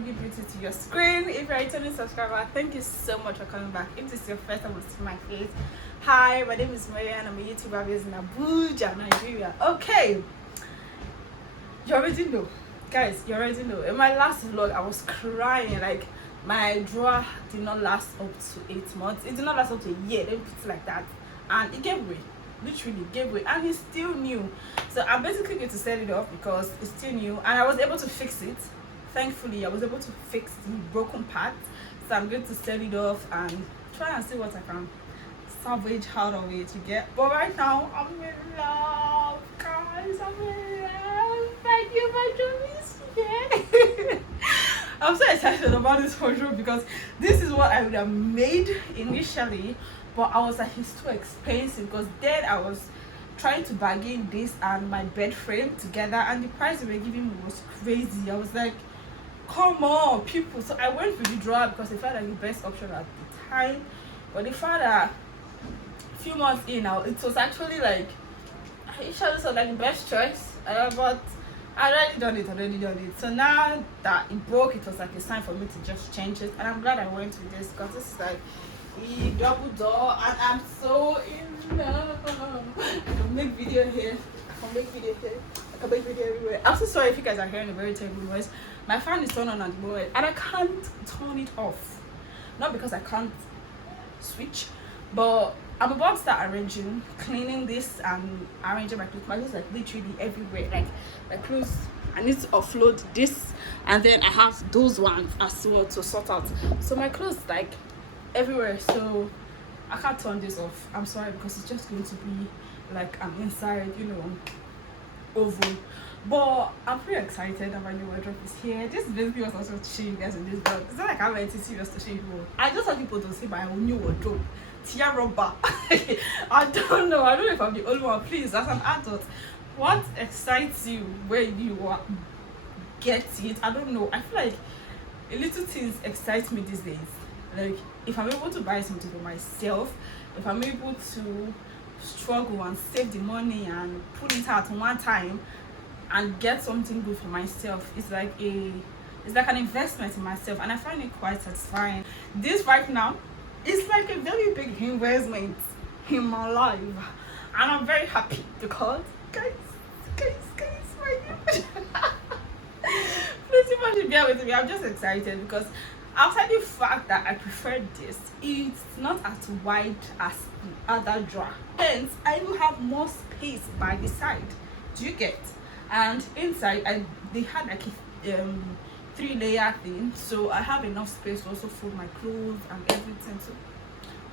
bringing beauty to your screen. If you're a returning subscriber, thank you so much for coming back. If this is your first time to see my face, hi, my name is Marianne. I'm a YouTuber based in Abuja, Nigeria. Okay, you already know, guys. You already know. In my last vlog, I was crying. Like, my drawer did not last up to 8 months. It did not last up to a year. Let me put it like that, and it gave way. Literally gave way, and it's still new. So I'm basically going to set it off because it's still new, and I was able to fix it. Thankfully, I was able to fix the broken part. So I'm going to set it off and try and see what I can salvage out of it. You get? But right now, I'm in love, guys. I'm in love. Thank you for joining me. I'm so excited about this wardrobe because this is what I would have made initially. But I was like, it's too expensive, because then I was trying to bargain this and my bed frame together, and the price they were giving me was crazy. I was like, come on, people. So I went with the drawer because I felt like the best option at the time. But the fact that a few months in now, it was actually like, it was like the best choice. But I already done it. So now that it broke, it was like a sign for me to just change it. And I'm glad I went with this, because this is like a double door, and I'm so in love. I can make video here. I can make video everywhere. I'm so sorry if you guys are hearing a very terrible noise. My fan is turned on at the moment, and I can't turn it off. Not because I can't switch, but I'm about to start arranging, cleaning this and arranging my clothes. My clothes like literally everywhere. Like my clothes, I need to offload this, and then I have those ones as well to sort out. So my clothes like everywhere, so I can't turn this off. I'm sorry, because it's just going to be like I'm inside, oval. But I'm pretty excited about the wardrobe is here. This basically was also to show you guys in this vlog. It's not like I'm ready to serious to show you people. I just want people to see my new wardrobe. Tia rubber. I don't know if I'm the only one. Please, as an adult, what excites you when you get it? I don't know. I feel like a little things excite me these days. Like, if I'm able to buy something for myself, if I'm able to struggle and save the money and put it out one time and get something good for myself, it's like an investment in myself, and I find it quite satisfying. This right now is like a very big investment in my life, and I'm very happy because guys, my new please, you should bear with me. I'm just excited because outside the fact that I prefer this, it's not as wide as the other drawer. Hence, I will have more space by the side. Do you get? And inside, they had like a 3-layer thing, so I have enough space to also fold my clothes and everything. So,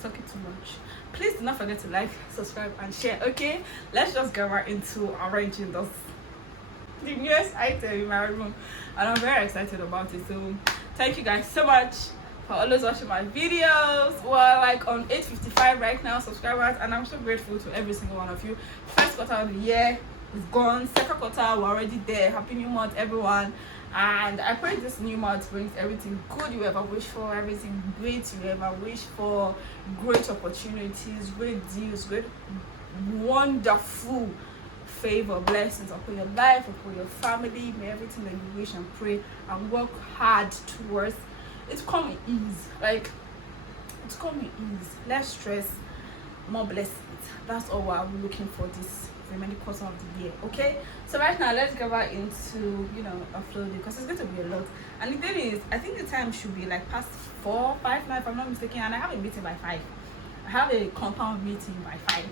talking too much. Please do not forget to like, subscribe, and share. Okay, let's just get right into arranging this. The newest item in my room, and I'm very excited about it. So thank you guys so much for always watching my videos. We're like on 855 right now subscribers, and I'm so grateful to every single one of you. First quarter of the year is gone, second quarter we're already there. Happy new month, everyone, and I pray this new month brings everything good you ever wish for, everything great you ever wish for, great opportunities, great deals, great wonderful favor, blessings upon your life, upon your family. May everything that you wish and pray and work hard towards it come with ease. Like, it's come with ease, less stress, more blessings. That's all I'm looking for this remaining quarter of the year. Okay, so right now let's get right into uploading, because it's going to be a lot. And the thing is, I think the time should be like past 4, 5 now if I'm not mistaken, and I have a meeting by 5. I have a compound meeting by 5.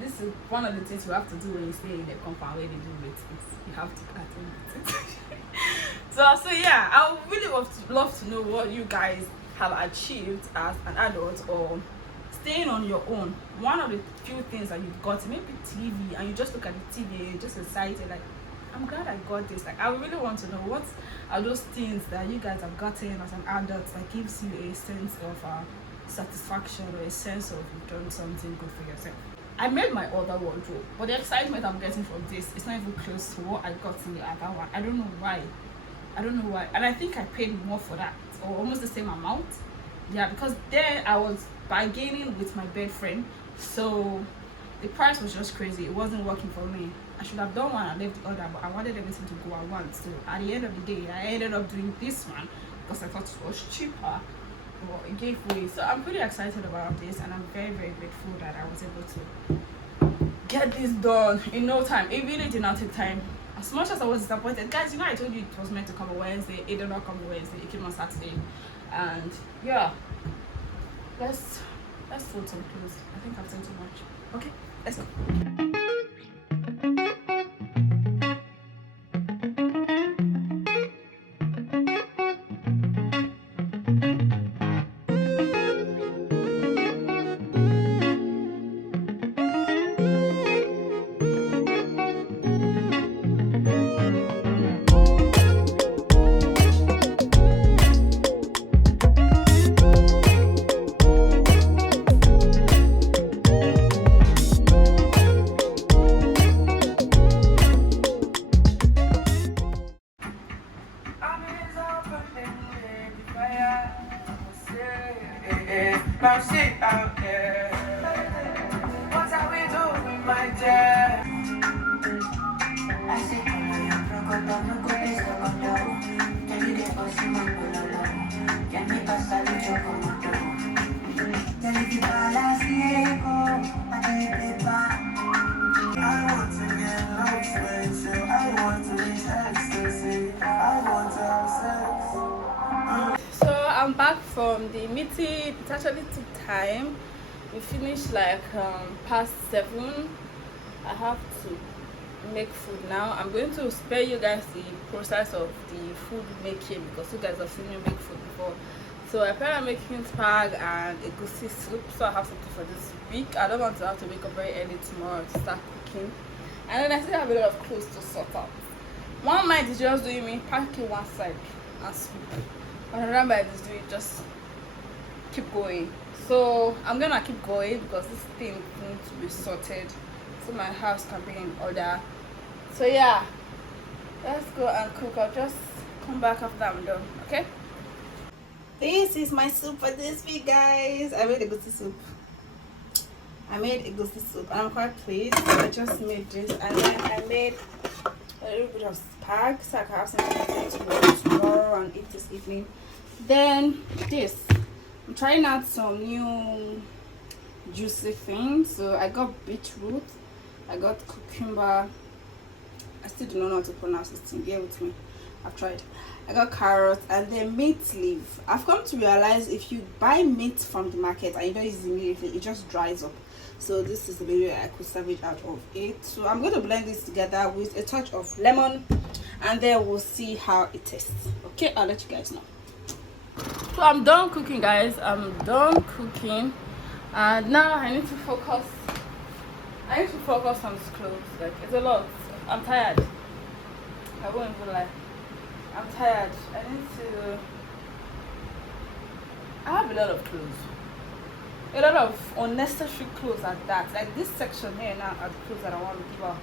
This is one of the things you have to do when you stay in the compound where they do meetings. You have to attend meetings. so yeah, I would really love to know what you guys have achieved as an adult, or staying on your own. One of the few things that you've got, maybe TV, and you just look at the TV and you're just excited, like, I'm glad I got this. Like, I really want to know what are those things that you guys have gotten as an adult that gives you a sense of satisfaction, or a sense of you've done something good for yourself. I made my other wardrobe, but the excitement I'm getting from this is not even close to what I got in the other one. I don't know why, and I think I paid more for that, or almost the same amount. Yeah, because there I was bargaining with my bed frame, so the price was just crazy. It wasn't working for me. I should have done one and left the other, but I wanted everything to go at once. So at the end of the day, I ended up doing this one because I thought it was cheaper. But it gave way. So I'm pretty excited about this, and I'm very, very grateful that I was able to get this done in no time. It really did not take time. As much as I was disappointed, guys, you know I told you it was meant to come on Wednesday. It did not come on Wednesday. It came on Saturday, and yeah, let's fold some clothes. I think I've said too much. Okay, let's go. Now shit out there. What are we doing, my dear? I see you crocodile, no good is crocodile. Can you get us in my color? Can make us a little commodore? Tell if you balance the echo, I can't paper. I want to get lost with you. I want to reach ecstasy. I want to have sex. So I'm back from the meeting. It actually took time. We finished like past 7. I have to make food now. I'm going to spare you guys the process of the food making because you guys have seen me make food before. So I plan on making spag and egusi soup, so I have something for this week. I don't want to have to wake up very early tomorrow to start cooking. And then I still have a lot of clothes to sort out. One mind is just doing me packing one side and sweep. Another mind is doing just keep going. So I'm gonna keep going because this thing needs to be sorted so my house can be in order. So yeah, let's go and cook. I'll just come back after I'm done, okay? This is my soup for this week, guys. I made a egusi soup. And I'm quite pleased. I just made this, and then I made a little bit of spag so I can have something to eat tomorrow and eat this evening. Then this. I'm trying out some new juicy things. So I got beetroot, I got cucumber. I still do not know how to pronounce this thing. Bear with me. I've tried. I got carrots and then mint leaf. I've come to realize if you buy mint from the market and you don't use it immediately, it just dries up. So this is the way I could salvage out of it. So I'm going to blend this together with a touch of lemon, and then we'll see how it tastes. Okay, I'll let you guys know. So I'm done cooking, guys. I'm done cooking, and now I need to focus. On this clothes. Like, it's a lot. I'm tired. I won't even lie. I'm tired. I have a lot of clothes. A lot of unnecessary clothes at that. Like this section here now are the clothes that I want to give out.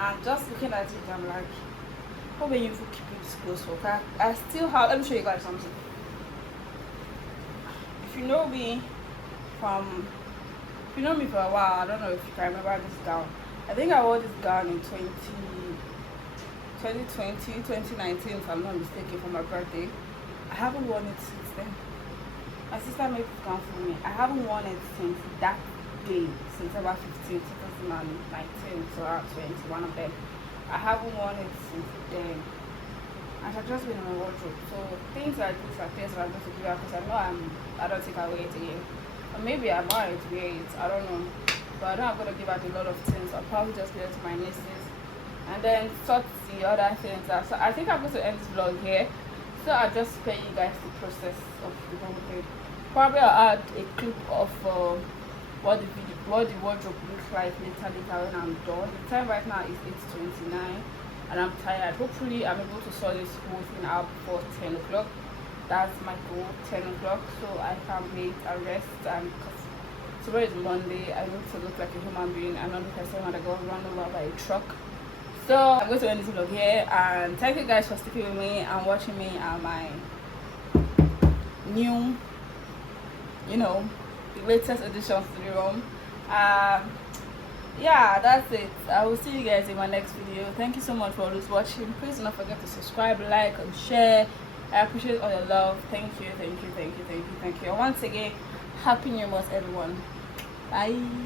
And just looking at it, I'm like, how will you keep this clothes for? I still have, let me show you guys something. If you know me for a while, I don't know if you can remember this gown. I think I wore this gown in 2019, if I'm not mistaken, for my birthday. I haven't worn it since then. My sister made this gown for me. I haven't worn it since that day, since about 15, 2019, so around 20, one of them. I haven't worn it since then. And I've just been in my wardrobe. So things like this are things that I'm going to give out because I know I don't think I'll wear it again. Or maybe I might wear it, I don't know. But I know I'm going to give out a lot of things. I'll probably just give it to my nieces and then sort the other things out. So I think I'm going to end this vlog here. So I'll just spare you guys the process of the whole thing. Probably I'll add a clip of what the wardrobe looks like later when I'm done. The time right now is 8:29 and I'm tired. Hopefully I'm able to sort this whole thing out before 10 o'clock. That's my goal, 10 o'clock, so I can wait and rest. And because tomorrow is Monday, I need to look like a human being and not look like someone that got run over by a truck. So I'm going to end this vlog here, and thank you guys for sticking with me and watching me and my new, the latest additions to the room. yeah, that's it. I will see you guys in my next video. Thank you so much for always watching. Please do not forget to subscribe, like, and share. I appreciate all your love. Thank you, thank you, thank you, thank you, thank you. And once again, happy new month, everyone. Bye.